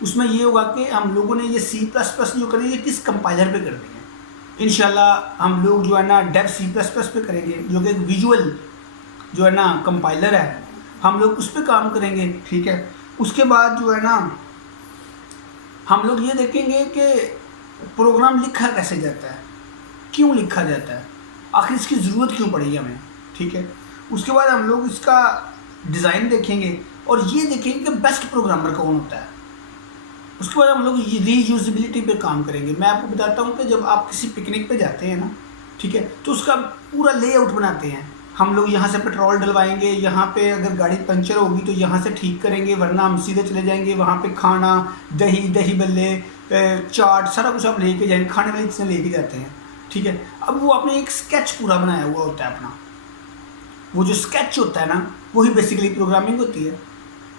اس میں یہ ہوگا کہ ہم لوگوں نے یہ سی پلس پلس جو کریں یہ کس کمپائلر پہ کرنی ہے. انشاءاللہ ہم لوگ جو ہے نا ڈیو سی پلس پلس پہ کریں گے، جو کہ ایک ویژول جو ہے نا کمپائلر ہے، ہم لوگ اس پہ کام کریں گے. ٹھیک ہے، اس کے بعد جو ہے نا ہم لوگ یہ دیکھیں گے کہ پروگرام لکھا کیسے جاتا ہے، کیوں لکھا جاتا ہے، آخر اس کی ضرورت کیوں پڑی ہے ہمیں. ٹھیک ہے، اس کے بعد ہم لوگ اس کا ڈیزائن دیکھیں گے اور یہ دیکھیں گے کہ بیسٹ پروگرامر کون ہوتا ہے. اس کے بعد ہم لوگ ری یوزیبلٹی پہ کام کریں گے. میں آپ کو بتاتا ہوں کہ جب آپ کسی پکنک پہ جاتے ہیں نا، ٹھیک ہے، تو اس کا پورا لے آؤٹ بناتے ہیں. ہم لوگ یہاں سے پیٹرول ڈلوائیں گے، یہاں پہ اگر گاڑی پنچر ہوگی تو یہاں سے ٹھیک کریں گے، ورنہ ہم سیدھے چلے جائیں گے وہاں پہ کھانا، دہی بلے، چاٹ، سارا کچھ آپ لے کے جائیں گے، کھانے والی چیزیں لے کے جاتے ہیں. ٹھیک ہے، اب وہ آپ نے ایک اسکیچ پورا بنایا ہوا ہوتا ہے اپنا، وہ جو اسکیچ ہوتا ہے نا وہی بیسیکلی پروگرامنگ ہوتی ہے.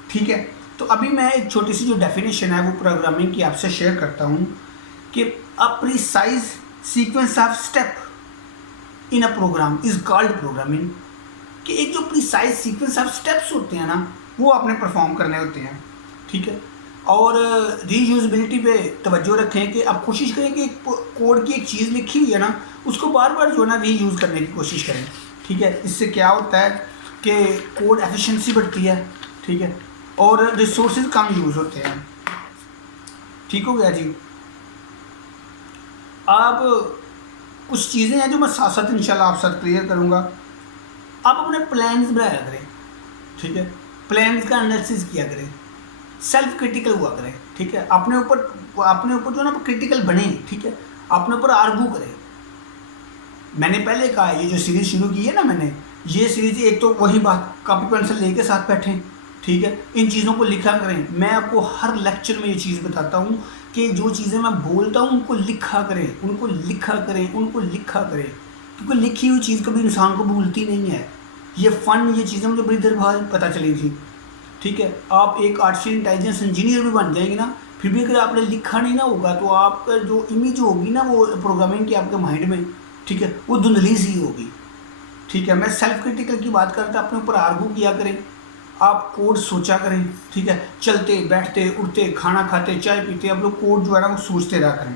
ٹھیک ہے، تو ابھی میں ایک چھوٹی سی جو ڈیفینیشن ہے وہ پروگرامنگ کی آپ سے شیئر کرتا ہوں کہ a precise sequence of step in a program is called programming. کہ ایک جو پریسائز سیکوینس آف اسٹیپس ہوتے ہیں نا وہ آپ نے پرفارم کرنے ہوتے ہیں. ٹھیک ہے، اور ری یوزبلٹی پہ توجہ رکھیں کہ آپ کوشش کریں کہ کوڈ کی ایک چیز لکھی ہوئی ہے نا اس کو بار بار جو ہے نا ری یوز کرنے کی کوشش کریں. ٹھیک ہے، اس سے کیا ہوتا ہے کہ کوڈ ایفیشنسی بڑھتی ہے. ٹھیک ہے، اور ریسورسز کم یوز ہوتے ہیں. ٹھیک ہو گیا جی. اب کچھ چیزیں ہیں جو میں ساتھ ساتھ انشاءاللہ آپ ساتھ کلیئر کروں گا. آپ اپنے پلانز بنایا کریں. ٹھیک ہے، پلانز کا انالیسس کیا کریں، سیلف کرٹیکل ہوا کریں. ٹھیک ہے، اپنے اوپر جو ہے نا کرٹیکل بنیں. ٹھیک ہے، اپنے اوپر آرگو کریں. میں نے پہلے کہا یہ جو سیریز شروع کی ہے نا میں نے، یہ سیریز ایک تو وہی بات کاپی پینسل لے کے ساتھ بیٹھیں. ٹھیک ہے، ان چیزوں کو لکھا کریں. میں آپ کو ہر لیکچر میں یہ چیز بتاتا ہوں کہ جو چیزیں میں بولتا ہوں ان کو لکھا کریں، ان کو لکھا کریں، ان کو لکھا کریں، کیونکہ لکھی ہوئی چیز کبھی انسان کو بھولتی نہیں ہے. یہ فن، یہ چیزیں مجھے بڑی دیر بعد پتہ چلی تھی. ٹھیک ہے، آپ ایک آرٹیفیشیل انٹیلیجنس انجینئر بھی بن جائیں گے نا، پھر بھی اگر آپ نے لکھا نہیں نہ ہوگا تو آپ کا جو امیج ہوگی نا وہ پروگرامنگ کی آپ کے مائنڈ میں، ٹھیک ہے، وہ دھندلی سی ہوگی. ٹھیک ہے، میں سیلف کرٹیکل کی بات کرتا، اپنے اوپر آرگو کیا کریں، آپ کوڈ سوچا کریں. ٹھیک ہے، چلتے بیٹھتے اٹھتے کھانا کھاتے چائے پیتے آپ لوگ کوڈ جو ہے نا وہ سوچتے رہا کریں.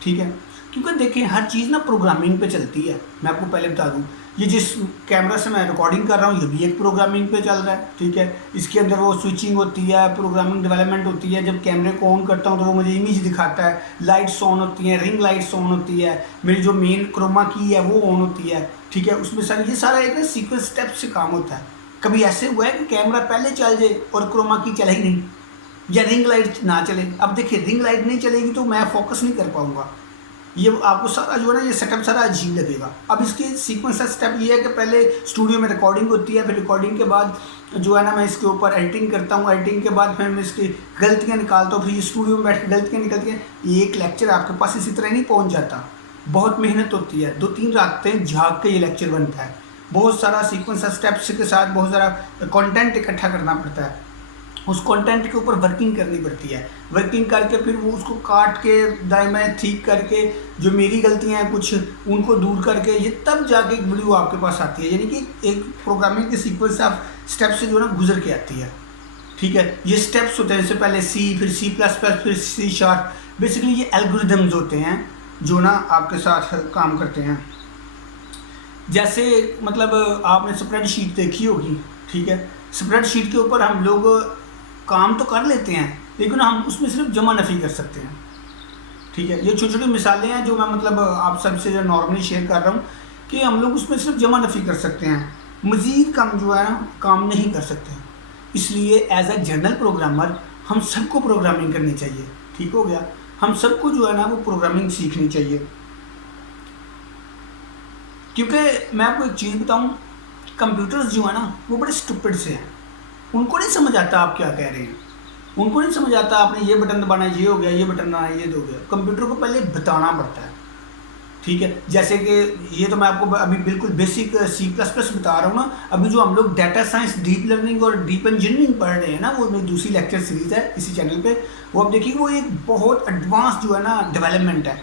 ٹھیک ہے، کیونکہ دیکھیں ہر چیز نا پروگرامنگ پہ چلتی ہے. میں آپ کو پہلے بتا دوں، یہ جس کیمرہ سے میں ریکارڈنگ کر رہا ہوں یہ بھی ایک پروگرامنگ پہ چل رہا ہے. ٹھیک ہے، اس کے اندر وہ سوئچنگ ہوتی ہے، پروگرامنگ ڈیولپمنٹ ہوتی ہے. جب کیمرے کو آن کرتا ہوں تو وہ مجھے امیج دکھاتا ہے، لائٹس آن ہوتی ہیں، رنگ لائٹس آن ہوتی ہے، میری جو مین کروما کی ہے وہ آن ہوتی ہے. ٹھیک ہے، اس میں سر یہ سارا ایک نا سیکوینس اسٹیپ سے کام ہوتا ہے. کبھی ایسے ہوا ہے کہ کیمرہ پہلے چل جائے اور کروما کی چلے ہی نہیں، یا رنگ لائٹ نہ چلے. اب دیکھیں رنگ لائٹ نہیں چلے گی تو میں فوکس نہیں کر پاؤں گا. یہ آپ کو سارا جو ہے نا یہ سیٹ اپ سارا عجیب لگے گا. اب اس کی سیکوینس اسٹیپ یہ ہے کہ پہلے اسٹوڈیو میں ریکارڈنگ ہوتی ہے، پھر ریکارڈنگ کے بعد جو ہے نا میں اس کے اوپر ایڈیٹنگ کرتا ہوں، ایڈیٹنگ کے بعد پھر میں اس کی غلطیاں نکالتا ہوں، پھر اسٹوڈیو میں بیٹھ کے غلطیاں نکلتی ہیں. ایک لیکچر آپ کے پاس اسی طرح نہیں پہنچ جاتا، بہت محنت ہوتی ہے. 2-3 راتیں جھاگ کے یہ لیکچر بنتا ہے. بہت سارا سیکوینس اسٹیپس کے ساتھ بہت سارا کنٹینٹ اکٹھا کرنا پڑتا ہے. اس کنٹینٹ کے اوپر ورکنگ کرنی پڑتی ہے. ورکنگ کر کے پھر وہ اس کو کاٹ کے دائیں بائیں ٹھیک کر کے جو میری غلطیاں ہیں کچھ ان کو دور کر کے یہ تب جا کے ایک ویڈیو آپ کے پاس آتی ہے. یعنی کہ ایک پروگرامنگ کے سیکوینس آف اسٹیپ سے جو ہے نا گزر کے آتی ہے. ٹھیک ہے، یہ اسٹیپس ہوتے ہیں، اس سے پہلے سی، پھر C++، پھر C#. بیسیکلی یہ الگوریدمز ہوتے ہیں جو نا آپ کے ساتھ کام کرتے ہیں. جیسے مطلب آپ نے اسپریڈ شیٹ دیکھی ہوگی. ٹھیک ہے، اسپریڈ شیٹ کے اوپر ہم لوگ کام تو کر لیتے ہیں لیکن ہم اس میں صرف جمع نفی کر سکتے ہیں. ٹھیک ہے، یہ چھوٹی چھوٹی مثالیں ہیں جو میں مطلب آپ سب سے جو نارملی شیئر کر رہا ہوں کہ ہم لوگ اس میں صرف جمع نفی کر سکتے ہیں، مزید کم جو ہے نا کام نہیں کر سکتے. اس لیے ایز اے جنرل پروگرامر ہم سب کو پروگرامنگ کرنی چاہیے. ٹھیک ہو گیا، ہم سب کو جو ہے نا وہ پروگرامنگ سیکھنی چاہیے. کیونکہ میں آپ کو ایک چیز بتاؤں، کمپیوٹرز جو ہیں نا وہ بڑے اسٹوپڈ سے ہیں. ان کو نہیں سمجھ آتا آپ کیا کہہ رہے ہیں، ان کو نہیں سمجھ آتا آپ نے یہ بٹن دبانا یہ ہو گیا، یہ بٹن دبانا یہ ہو گیا. کمپیوٹر کو پہلے بتانا پڑتا ہے. ٹھیک ہے، جیسے کہ یہ تو میں آپ کو ابھی بالکل بیسک C++ بتا رہا ہوں نا. ابھی جو ہم لوگ ڈیٹا سائنس، ڈیپ لرننگ اور ڈیپ انجینئرنگ پڑھ رہے ہیں نا، وہ میری دوسری لیکچر سیریز ہے اسی چینل پہ، وہ اب دیکھیے وہ ایک بہت ایڈوانس جو ہے نا ڈیولپمنٹ ہے.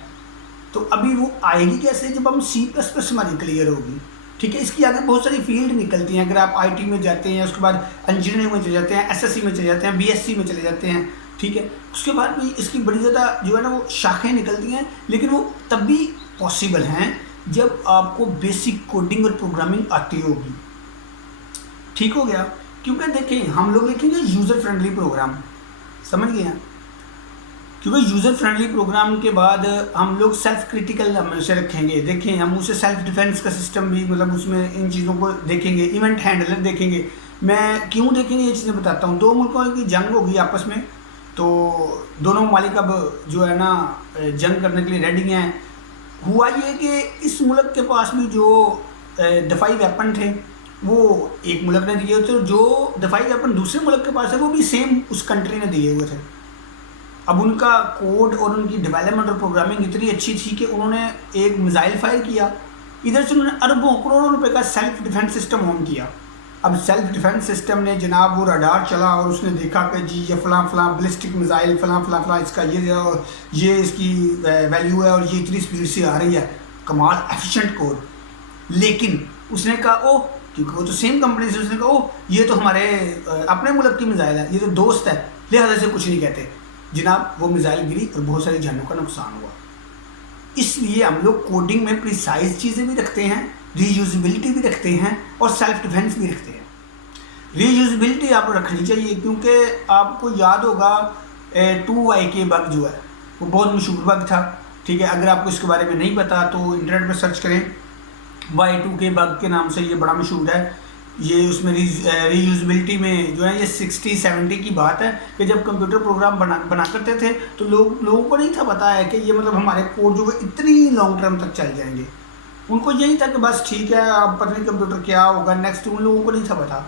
تو ابھی وہ آئے گی کیسے؟ جب ہم C++ ہماری کلیئر ہوگی. ٹھیک ہے، اس کی آگے بہت ساری فیلڈ نکلتی ہیں. اگر آپ IT میں جاتے ہیں، اس کے بعد انجینئرنگ میں چلے جاتے ہیں، SSC میں چلے جاتے ہیں، BSc میں چلے جاتے ہیں، ٹھیک ہے. اس کے بعد بھی اس کی بڑی زیادہ جو ہے نا وہ شاخیں نکلتی ہیں، لیکن وہ تب بھی پاسبل ہیں جب آپ کو بیسک کوڈنگ اور پروگرامنگ آتی ہوگی. ٹھیک ہو گیا. کیونکہ دیکھیں ہم لوگ لکھیں گے یوزر فرینڈلی پروگرام، سمجھ گئے ہیں. کیونکہ یوزر فرینڈلی پروگرام کے بعد ہم لوگ سیلف کریٹیکل سے رکھیں گے. دیکھیں ہم اسے سیلف ڈیفینس کا سسٹم بھی مطلب اس میں ان چیزوں کو دیکھیں گے. ایونٹ ہینڈلر دیکھیں گے. میں کیوں دیکھیں گے یہ چیزیں بتاتا ہوں. دو ملکوں کی جنگ ہوگی آپس میں، تو دونوں ممالک اب جو ہے نا جنگ کرنے کے لیے ریڈی ہیں. ہوا یہ کہ اس ملک کے پاس بھی جو دفاعی ویپن تھے وہ ایک ملک نے دیے ہوتے، جو دفاعی ویپن دوسرے ملک کے پاس ہے وہ بھی سیم اس کنٹری نے دیے ہوئے تھے. اب ان کا کوڈ اور ان کی ڈیولپمنٹ اور پروگرامنگ اتنی اچھی تھی کہ انہوں نے ایک میزائل فائر کیا، ادھر سے انہوں نے اربوں کروڑوں روپے کا سیلف ڈیفینس سسٹم آن کیا. اب سیلف ڈیفینس سسٹم نے جناب وہ رڈار چلا اور اس نے دیکھا کہ جی یہ فلاں فلاں بلسٹک میزائل فلاں فلاں فلاں اس کا یہ اس کی ویلیو ہے اور یہ اتنی اسپیڈ سے آ رہی ہے. کمال ایفیشینٹ کوڈ. لیکن اس نے کہا او، کیونکہ وہ تو سیم کمپنی سے، اس نے کہا او یہ تو ہمارے اپنے ملک کی میزائل ہے، یہ تو دوست ہے، لہٰذا سے کچھ نہیں کہتے. جناب وہ میزائل گری اور بہت ساری جانوں کا نقصان ہوا. اس لیے ہم لوگ کوڈنگ میں پریسائز چیزیں بھی رکھتے ہیں، ری یوزیبلٹی بھی رکھتے ہیں اور سیلف ڈیفینس بھی رکھتے ہیں. ری یوزیبلٹی آپ کو رکھنی چاہیے کیونکہ آپ کو یاد ہوگا 2YK بگ جو ہے وہ بہت مشہور بگ تھا. ٹھیک ہے، اگر آپ کو اس کے بارے میں نہیں پتا تو انٹرنیٹ پہ سرچ کریں. Y2K بگ کے نام سے یہ بڑا مشہور ہے. یہ اس میں ری یوزیبلٹی میں جو ہے یہ 60-70 کی بات ہے کہ جب کمپیوٹر پروگرام بنا کرتے تھے تو لوگوں کو نہیں تھا پتا ہے کہ یہ مطلب ہمارے کوڈ جو ہے اتنی لانگ ٹرم تک چل جائیں گے. ان کو یہی تھا کہ بس ٹھیک ہے اب پتہ نہیں کمپیوٹر کیا ہوگا نیکسٹ، ان لوگوں کو نہیں تھا پتا.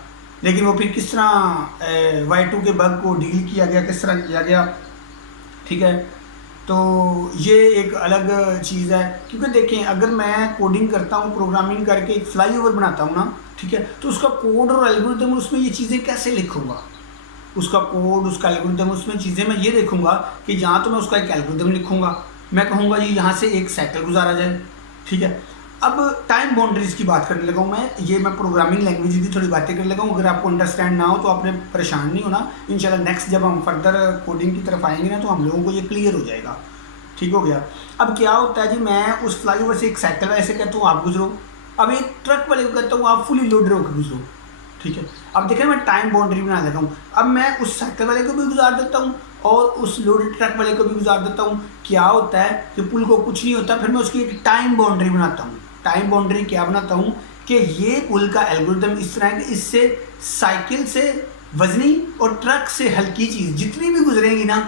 لیکن وہ پھر کس طرح Y2K بگ کو ڈیل کیا گیا، کس طرح کیا گیا. ٹھیک ہے، تو یہ ایک الگ چیز ہے. کیونکہ دیکھیں اگر میں کوڈنگ کرتا ہوں، پروگرامنگ کر کے ایک فلائی اوور بناتا ہوں نا، ٹھیک ہے، تو اس کا کوڈ اور الگوریتم اس میں یہ چیزیں کیسے لکھوں گا. اس کا کوڈ، اس کا الگوریتم، اس میں چیزیں میں یہ دیکھوں گا کہ یہاں تو میں اس کا ایک الگوریتم لکھوں گا، میں کہوں گا جی یہاں سے ایک سائیکل گزارا جائے. ٹھیک ہے، اب ٹائم باؤنڈریز کی بات کرنے لگا ہوں میں پروگرامنگ لینگویج کی تھوڑی باتیں کرنے لگا ہوں. اگر آپ کو انڈرسٹینڈ نہ ہو تو آپ نے پریشان نہیں ہونا، انشاءاللہ نیکسٹ جب ہم فردر کوڈنگ کی طرف آئیں گے نا تو ہم لوگوں کو یہ کلیئر ہو جائے گا. ٹھیک ہو گیا. اب کیا ہوتا ہے جی، میں اس فلائی اوور سے ایک سائیکل والے سے کہتا ہوں آپ گزرو، اب ایک ٹرک والے کو کہتا ہوں آپ فلی لوڈر ہو کے گزرو. ٹھیک ہے، اب دیکھیں میں ٹائم باؤنڈری بنا لگا ہوں. اب میں اس سائیکل والے کو بھی گزار دیتا ہوں اور اس لوڈر ٹرک والے کو بھی گزار دیتا ہوں. کیا ہوتا ہے کہ پل کو کچھ نہیں ہوتا، پھر میں اس کی ایک ٹائم باؤنڈری بناتا ہوں. ٹائم باؤنڈری کیا بناتا ہوں کہ یہ پل کا الگوریتم اس طرح ہے کہ اس سے سائیکل سے وزنی اور ٹرک سے ہلکی چیز جتنی بھی گزریں گی نا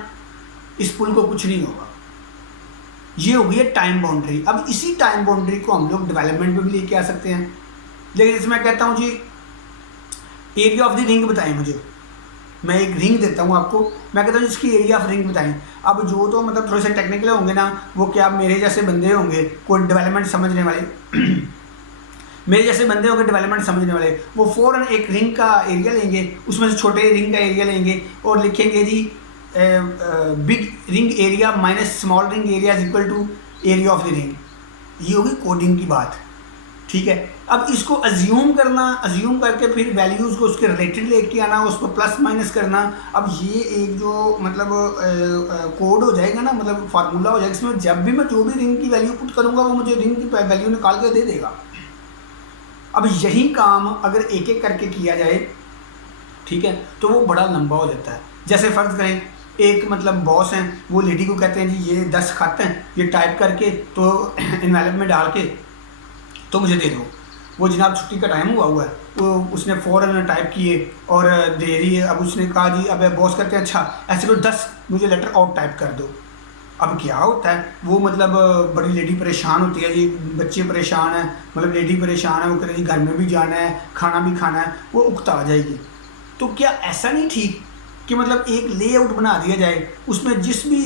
اس پل کو کچھ نہیں ہوگا. یہ ہو گئی ہے ٹائم باؤنڈری. اب اسی ٹائم باؤنڈری کو ہم لوگ ڈیولپمنٹ میں بھی لے کے آ سکتے ہیں. لیکن اس میں کہتا ہوں جی ایریا آف دی رنگ بتائیں مجھے. میں ایک رنگ دیتا ہوں آپ کو، میں کہتا ہوں اس کی ایریا آف رنگ بتائیں. اب جو تو مطلب تھوڑے سے ٹیکنیکل ہوں گے نا وہ کیا میرے جیسے بندے ہوں گے کوئی ڈیولپمنٹ سمجھنے والے میرے جیسے بندے ہوں گے ڈیولپمنٹ سمجھنے والے، وہ فوراً ایک رنگ کا ایریا لیں گے، اس میں سے چھوٹے رنگ کا ایریا لیں گے اور لکھیں گے جی big ring area minus small ring area is equal to area of the ring. یہ ہوگی کوڈنگ کی بات. ٹھیک ہے، اب اس کو ازیوم کرنا، ازیوم کر کے پھر ویلیوز کو اس کے ریلیٹڈ لے کے آنا، اس کو پلس مائنس کرنا. اب یہ ایک جو مطلب کوڈ ہو جائے گا نا، مطلب فارمولہ ہو جائے گا، اس میں جب بھی میں جو بھی رنگ کی ویلیو پٹ کروں گا وہ مجھے رنگ کی ویلیو نکال کے دے دے گا. اب یہی کام اگر ایک ایک کر کے کیا جائے، ٹھیک ہے، تو وہ بڑا لمبا ہو جاتا ہے. جیسے فرض کریں ایک مطلب باس ہیں، وہ لیڈی کو کہتے ہیں جی یہ 10 خط ہیں، یہ ٹائپ کر کے تو انویلپ میں ڈال کے تو مجھے دے دو. وہ جناب چھٹی کا ٹائم ہوا ہے، وہ اس نے فوراً ٹائپ کیے اور دے رہی ہے. اب اس نے کہا جی اب باس کہتے ہیں اچھا ایسے تو 10 مجھے لیٹر آؤٹ ٹائپ کر دو. اب کیا ہوتا ہے وہ مطلب بڑی لیڈی پریشان ہوتی ہے جی، بچے پریشان ہیں، مطلب لیڈی پریشان ہے، وہ کہہ رہے جی گھر میں بھی جانا ہے، کھانا بھی کھانا ہے، وہ اکتا آ جائے گی. تو کیا ایسا نہیں ٹھیک کہ مطلب ایک لے آؤٹ بنا دیا جائے، اس میں جس بھی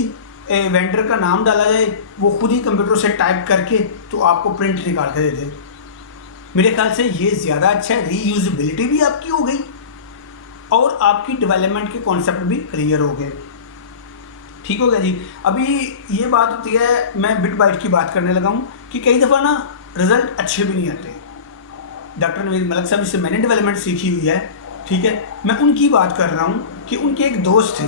وینڈر کا نام ڈالا جائے وہ خود ہی کمپیوٹر سے ٹائپ کر کے تو آپ کو پرنٹ نکال کے دے دے. میرے خیال سے یہ زیادہ اچھا ہے. ری یوزیبلٹی بھی آپ کی ہو گئی اور آپ کی ڈیولپمنٹ کے کانسیپٹ بھی کلیئر ہو گئے. ٹھیک ہو گیا جی. ابھی یہ بات ہوتی ہے، میں بٹ بائٹ کی بات کرنے لگا ہوں کہ کئی دفعہ نا رزلٹ اچھے بھی نہیں آتے. ڈاکٹر نوید ملک صاحب سے میں نے ڈیولپمنٹ سیکھی ہوئی ہے، ٹھیک ہے، میں ان کی بات کر رہا ہوں کہ ان کے ایک دوست تھے،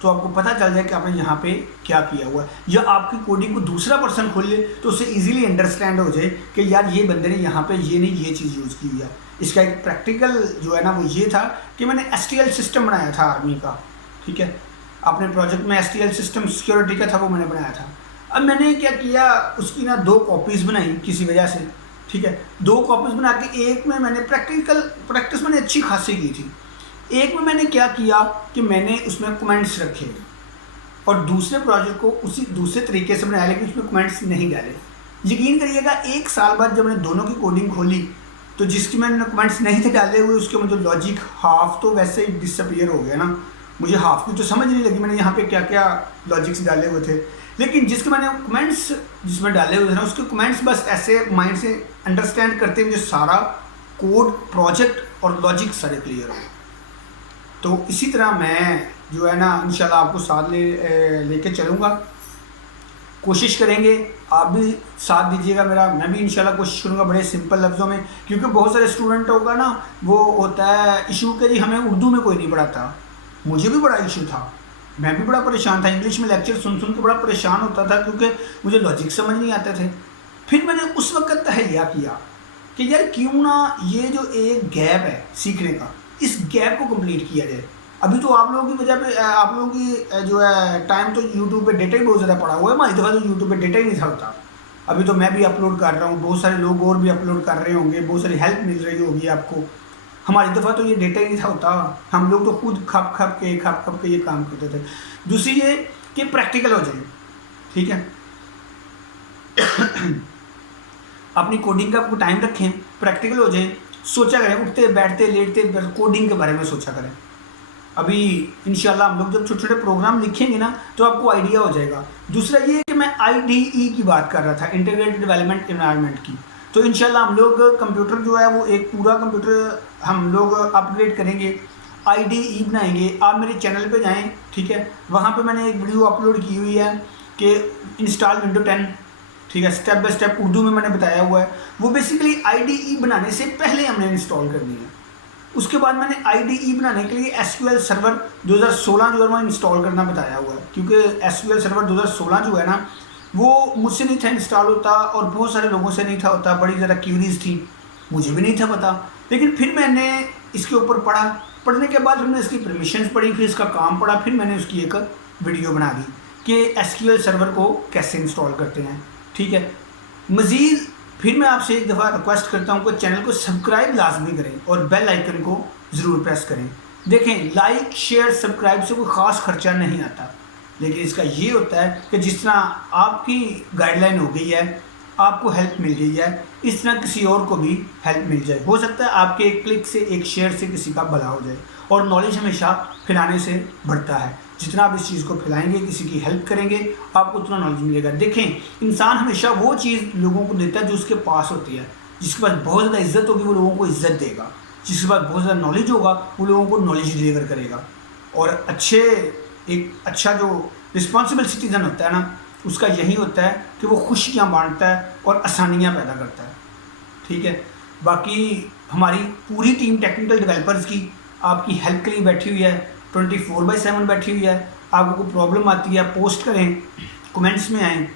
تو آپ کو پتہ چل جائے کہ آپ نے یہاں پہ کیا کیا ہوا ہے، یا آپ کی کوڈنگ کو دوسرا پرسن کھول لے تو اسے ایزیلی انڈرسٹینڈ ہو جائے کہ یار یہ بندے نے یہاں پہ یہ نہیں یہ چیز یوز کی ہے۔ اس کا ایک پریکٹیکل جو ہے نا وہ یہ تھا کہ میں نے STL سسٹم بنایا تھا آرمی کا، ٹھیک ہے، اپنے پروجیکٹ میں STL سسٹم سیکیورٹی کا تھا، وہ میں نے بنایا تھا۔ اب میں نے کیا کیا، اس کی نا 2 کاپیز بنائی کسی وجہ سے، ٹھیک ہے، 2 کاپیز بنا کے ایک میں نے پریکٹس میں نے اچھی خاصی کی تھی، ایک میں نے کیا کیا کہ میں نے اس میں کمنٹس رکھے اور دوسرے پروجیکٹ کو اسی دوسرے طریقے سے بنایا، لیکن اس میں کمنٹس نہیں ڈالے۔ یقین کریے گا 1 سال بعد جب میں نے دونوں کی کوڈنگ کھولی تو جس کی میں نے کمنٹس نہیں تھے ڈالے ہوئے اس کے مجھے لاجک ہاف تو ویسے ہی ڈس اپیئر ہو گیا نا، مجھے ہاف کی تو سمجھ نہیں لگی میں نے یہاں پہ کیا کیا لاجکس ڈالے ہوئے تھے، لیکن جس کے میں نے کمنٹس جس میں ڈالے ہوئے تھے نا اس کے کمنٹس بس ایسے مائنڈ سے انڈرسٹینڈ کرتے مجھے سارا کوڈ پروجیکٹ اور لاجک سارے کلیئر ہو۔ تو اسی طرح میں جو ہے نا انشاءاللہ آپ کو ساتھ لے کے چلوں گا، کوشش کریں گے، آپ بھی ساتھ دیجیے گا میرا، میں بھی انشاءاللہ کوشش کروں گا بڑے سمپل لفظوں میں، کیونکہ بہت سارے اسٹوڈنٹوں کا نا وہ ہوتا ہے ایشو کہ جی ہمیں اردو میں کوئی نہیں پڑھاتا، مجھے بھی بڑا ایشو تھا، میں بھی بڑا پریشان تھا، انگلش میں لیکچر سن کے بڑا پریشان ہوتا تھا کیونکہ مجھے لاجک سمجھ نہیں آتے تھے۔ پھر میں نے اس وقت تہیہ کیا کہ یار کیوں نہ یہ جو ایک گیپ ہے سیکھنے کا، اس گیپ کو کمپلیٹ کیا جائے۔ ابھی تو آپ لوگوں کی وجہ پہ آپ لوگوں کی جو ہے ٹائم تو یوٹیوب پہ ڈیٹا ہی بہت زیادہ پڑا ہوا ہے، ہماری دفعہ تو یوٹیوب پہ ڈیٹا ہی نہیں تھا ہوتا، ابھی تو میں بھی اپلوڈ کر رہا ہوں، بہت سارے لوگ اور بھی اپلوڈ کر رہے ہوں گے، بہت ساری ہیلپ مل رہی ہوگی آپ کو، ہماری دفعہ تو یہ ڈیٹا ہی نہیں تھا ہوتا، ہم لوگ تو خود کھپ کے یہ کام کرتے تھے۔ دوسری یہ کہ پریکٹیکل ہو جائے، ٹھیک ہے، اپنی کوڈنگ کا ٹائم رکھیں، پریکٹیکل ہو جائیں، سوچا کریں، اٹھتے بیٹھتے لیٹتے کوڈنگ کے بارے میں سوچا کریں۔ ابھی انشاءاللہ ہم لوگ جب چھوٹے چھوٹے پروگرام لکھیں گے نا تو آپ کو آئیڈیا ہو جائے گا۔ دوسرا یہ کہ میں IDE کی بات کر رہا تھا، انٹیگریٹڈ ڈیولپمنٹ انوائرمنٹ کی، تو انشاءاللہ ہم لوگ کمپیوٹر جو ہے وہ ایک پورا کمپیوٹر ہم لوگ اپ گریڈ کریں گے، IDE بنائیں گے۔ آپ میرے چینل پہ جائیں، ٹھیک ہے، وہاں پہ میں نے ایک ویڈیو اپلوڈ کی ہوئی ہے کہ انسٹال ونڈو 10، ٹھیک ہے، اسٹیپ بائی اسٹیپ اردو میں نے بتایا ہوا ہے، وہ بیسیکلی IDE بنانے سے پہلے ہم نے انسٹال کرنی ہے۔ اس کے بعد میں نے IDE بنانے کے لیے SQL سرور 2016 جو ہے وہ انسٹال کرنا بتایا ہوا ہے، کیونکہ SQL سرور 2016 جو ہے نا وہ مجھ سے نہیں تھا انسٹال ہوتا اور بہت سارے لوگوں سے نہیں تھا ہوتا، بڑی زیادہ کیوریز تھی، مجھے بھی نہیں تھا پتا، لیکن پھر میں نے اس کے اوپر پڑھنے کے بعد ہم نے اس کی پرمیشنز پڑھی، پھر اس کا کام پڑھا، پھر میں نے اس کی ایک ویڈیو بنا دی کہ SQL سرور کو کیسے انسٹال کرتے ہیں، ٹھیک ہے۔ مزید پھر میں آپ سے ایک دفعہ ریکویسٹ کرتا ہوں کہ چینل کو سبسکرائب لازمی کریں اور بیل آئیکن کو ضرور پریس کریں۔ دیکھیں لائک شیئر سبسکرائب سے کوئی خاص خرچہ نہیں آتا، لیکن اس کا یہ ہوتا ہے کہ جس طرح آپ کی گائیڈ لائن ہو گئی ہے، آپ کو ہیلپ مل گئی ہے، اس طرح کسی اور کو بھی ہیلپ مل جائے، ہو سکتا ہے آپ کے ایک کلک سے ایک شیئر سے کسی کا بھلا ہو جائے، اور نالج ہمیشہ پھیلانے سے بڑھتا ہے، جتنا آپ اس چیز کو پھیلائیں گے کسی کی ہیلپ کریں گے آپ کو اتنا نالج ملے گا۔ دیکھیں انسان ہمیشہ وہ چیز لوگوں کو دیتا ہے جو اس کے پاس ہوتی ہے، جس کے پاس بہت زیادہ عزت ہوگی وہ لوگوں کو عزت دے گا، جس کے پاس بہت زیادہ نالج ہوگا وہ لوگوں کو نالج ڈلیور کرے گا، اور ایک اچھا جو رسپانسبل سٹیزن ہوتا ہے نا اس کا یہی ہوتا ہے کہ وہ خوشیاں بانٹتا ہے اور آسانیاں پیدا کرتا ہے، ٹھیک ہے۔ باقی ہماری پوری ٹیم ٹیکنیکل ڈیولپرز کی آپ کی ہیلپ کے لیے بیٹھی ہوئی ہے، 24/7 بیٹھی ہوئی ہے، آپ کو کوئی پرابلم آتی ہے پوسٹ کریں، کمنٹس میں آئیں،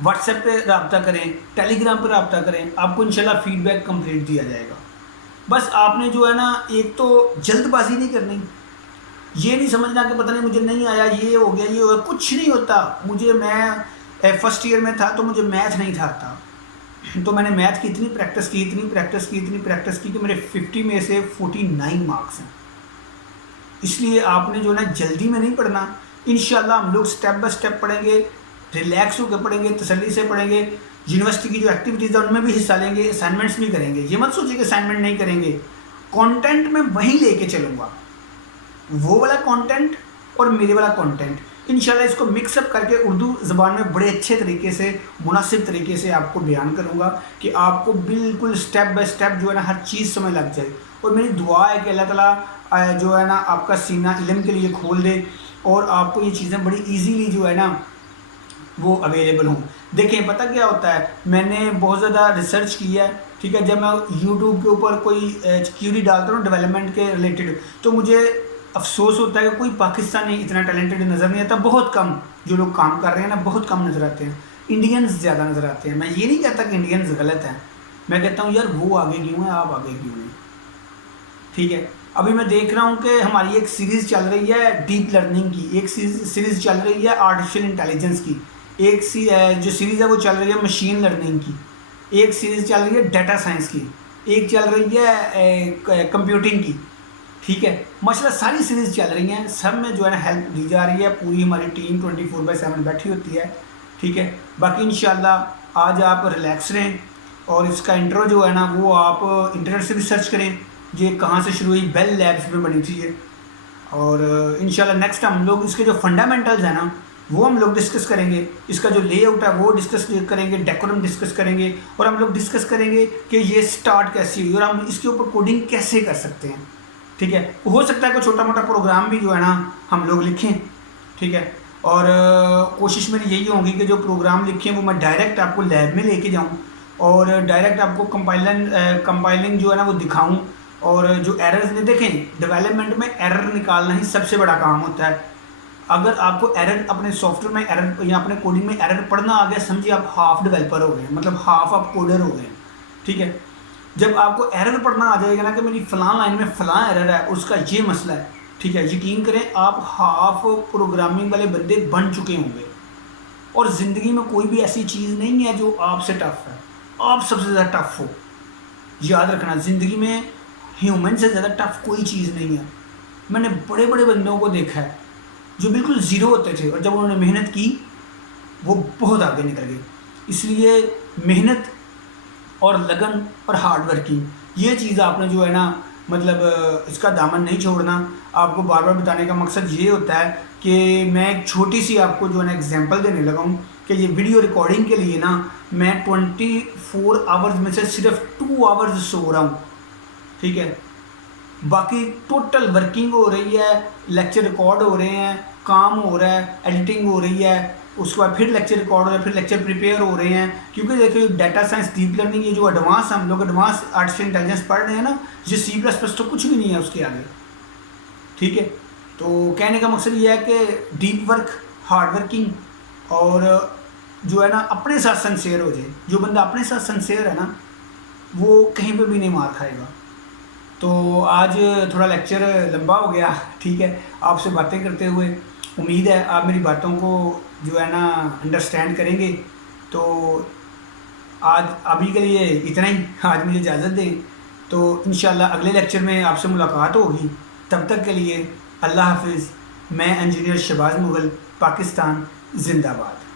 واٹس ایپ پہ رابطہ کریں، ٹیلی گرام پہ رابطہ کریں، آپ کو انشاءاللہ فیڈ بیک کمپلیٹ دیا جائے گا۔ بس آپ نے جو ہے نا ایک تو جلد بازی نہیں کرنی، یہ نہیں سمجھنا کہ پتہ نہیں مجھے نہیں آیا، یہ ہو گیا یہ ہو گیا، کچھ نہیں ہوتا۔ میں فرسٹ ایئر میں تھا تو مجھے میتھ نہیں تھا آتا، تو میں نے میتھ کی اتنی پریکٹس کی کہ میرے 50 میں سے 49 مارکس ہیں۔ اس لیے آپ نے جو ہے نا جلدی میں نہیں پڑھنا، انشاءاللہ ہم لوگ سٹیپ بائی سٹیپ پڑھیں گے، ریلیکس ہو کے پڑھیں گے، تسلی سے پڑھیں گے، یونیورسٹی کی جو ایکٹیویٹیز ہیں ان میں بھی حصہ لیں گے، اسائنمنٹس بھی کریں گے۔ یہ مت سوچیں کہ اسائنمنٹ نہیں کریں گے، کانٹینٹ میں وہیں لے کے چلوں گا، وہ والا کانٹینٹ اور میرے والا کانٹینٹ، انشاءاللہ اس کو مکس اپ کر کے اردو زبان میں بڑے اچھے طریقے سے مناسب طریقے سے آپ کو بیان کروں گا کہ آپ کو بالکل سٹیپ بائی سٹیپ جو ہے نا ہر چیز سمجھ لگ جائے، اور میری دعا ہے کہ اللہ تعالیٰ جو ہے نا آپ کا سینہ علم کے لیے کھول دے اور آپ کو یہ چیزیں بڑی ایزیلی جو ہے نا وہ اویلیبل ہوں۔ دیکھیں پتہ کیا ہوتا ہے، میں نے بہت زیادہ ریسرچ کی ہے، ٹھیک ہے، جب میں یوٹیوب کے اوپر کوئی کیوری ڈالتا ہوں ڈیولپمنٹ کے ریلیٹڈ تو مجھے افسوس ہوتا ہے کہ کوئی پاکستانی اتنا ٹیلنٹڈ نظر نہیں آتا، بہت کم جو لوگ کام کر رہے ہیں نا بہت کم نظر آتے ہیں، انڈینز زیادہ نظر آتے ہیں۔ میں یہ نہیں کہتا کہ انڈینز غلط ہیں، میں کہتا ہوں یار وہ آگے کیوں ہیں، آپ آگے کیوں نہیں، ٹھیک ہے۔ ابھی میں دیکھ رہا ہوں کہ ہماری ایک سیریز چل رہی ہے ڈیپ لرننگ کی، ایک سیریز چل رہی ہے آرٹیفیشیل انٹیلیجنس کی، ایک جو سیریز ہے وہ چل رہی ہے مشین لرننگ کی، ایک سیریز چل رہی ہے ڈیٹا سائنس کی، ایک چل رہی ہے کمپیوٹنگ کی، ٹھیک ہے۔ ماشاء اللہ ساری سیریز چل رہی ہیں، سب میں جو ہے نا ہیلپ دی جا رہی ہے، پوری ہماری ٹیم 24/7 بیٹھی ہوتی ہے، ٹھیک ہے۔ باقی انشاءاللہ آج آپ ریلیکس رہیں، اور اس کا انٹرو جو ہے نا وہ آپ انٹرنیٹ سے بھی سرچ کریں، یہ کہاں سے شروع ہوئی، بیل لیبس میں بنی تھی یہ، اور انشاءاللہ نیکسٹ ہم لوگ اس کے جو فنڈامنٹلز ہیں نا وہ ہم لوگ ڈسکس کریں گے، اس کا جو لے آؤٹ ہے وہ ڈسکس کریں گے، ڈیکورم ڈسکس کریں گے، اور ہم لوگ ڈسکس کریں گے کہ یہ سٹارٹ کیسی ہوئی اور ہم اس کے اوپر کوڈنگ کیسے کر سکتے ہیں، ٹھیک ہے۔ ہو سکتا ہے کہ چھوٹا موٹا پروگرام بھی جو ہے نا ہم لوگ لکھیں، ٹھیک ہے، اور کوشش میری یہی ہوگی کہ جو پروگرام لکھیں وہ میں ڈائریکٹ آپ کو لیب میں لے کے جاؤں، اور ڈائریکٹ آپ کو کمپائلنگ جو ہے نا وہ دکھاؤں، اور جو ایررز نے دیکھیں ڈیولپمنٹ میں ایرر نکالنا ہی سب سے بڑا کام ہوتا ہے۔ اگر آپ کو ایرر اپنے سافٹ ویئر میں ایرر یا اپنے کوڈنگ میں ایرر پڑھنا آ گیا، سمجھیے آپ ہاف ڈیولپر ہو گئے ہیں، مطلب ہاف آپ کوڈر ہو گئے ہیں، ٹھیک ہے۔ جب آپ کو ایرر پڑھنا آ جائے گا نا کہ میری فلاں لائن میں فلاں ایرر ہے، اس کا یہ مسئلہ ہے، ٹھیک ہے، یقین کریں آپ ہاف پروگرامنگ والے بندے بن چکے ہوں گے۔ اور زندگی میں کوئی بھی ایسی چیز نہیں ہے جو آپ سے ٹف ہے، آپ سب سے زیادہ ٹف ہو، یاد رکھنا زندگی میں ہیومن سے زیادہ ٹف کوئی چیز نہیں ہے۔ میں نے بڑے بڑے بندوں کو دیکھا ہے جو بالکل زیرو ہوتے تھے، اور جب انہوں نے محنت کی وہ بہت آگے نکل گئے۔ اس لیے محنت اور لگن اور ہارڈ ورکنگ یہ چیز آپ نے جو ہے نا مطلب اس کا دامن نہیں چھوڑنا۔ آپ کو بار بار بتانے کا مقصد یہ ہوتا ہے کہ میں ایک چھوٹی سی آپ کو جو ہے نا ایگزامپل دینے لگا ہوں کہ یہ ویڈیو ریکارڈنگ کے لیے نا میں 24 آورز میں سے صرف 2 آورز سو رہا ہوں، ٹھیک ہے، باقی ٹوٹل ورکنگ ہو رہی ہے، لیکچر ریکارڈ ہو رہے ہیں، کام ہو رہا ہے، ایڈیٹنگ ہو رہی ہے، اس کے بعد پھر لیکچر ریکارڈ ہو رہا ہے، پھر لیکچر پریپیئر ہو رہے ہیں، کیونکہ دیکھیں ڈیٹا سائنس ڈیپ لرننگ یہ جو ایڈوانس ہم لوگ ایڈوانس آرٹیفیشیل انٹیلیجنس پڑھ رہے ہیں نا، یہ C++ تو کچھ بھی نہیں ہے اس کے آگے، ٹھیک ہے۔ تو کہنے کا مقصد یہ ہے کہ ڈیپ ورک، ہارڈ ورکنگ، اور جو ہے نا اپنے ساتھ سنسیئر ہو جائے، جو بندہ اپنے ساتھ سنسیئر ہے نا وہ کہیں پہ بھی نہیں مار کھائے گا۔ تو آج تھوڑا لیکچر لمبا ہو گیا، ٹھیک ہے، آپ سے باتیں کرتے ہوئے امید ہے آپ میری باتوں کو جو ہے نا انڈرسٹینڈ کریں گے۔ تو آج ابھی کے لیے اتنا ہی، آج مجھے اجازت دیں، تو انشاءاللہ اگلے لیکچر میں آپ سے ملاقات ہوگی، تب تک کے لیے اللہ حافظ۔ میں انجینئر شہباز مغل، پاکستان زندہ باد۔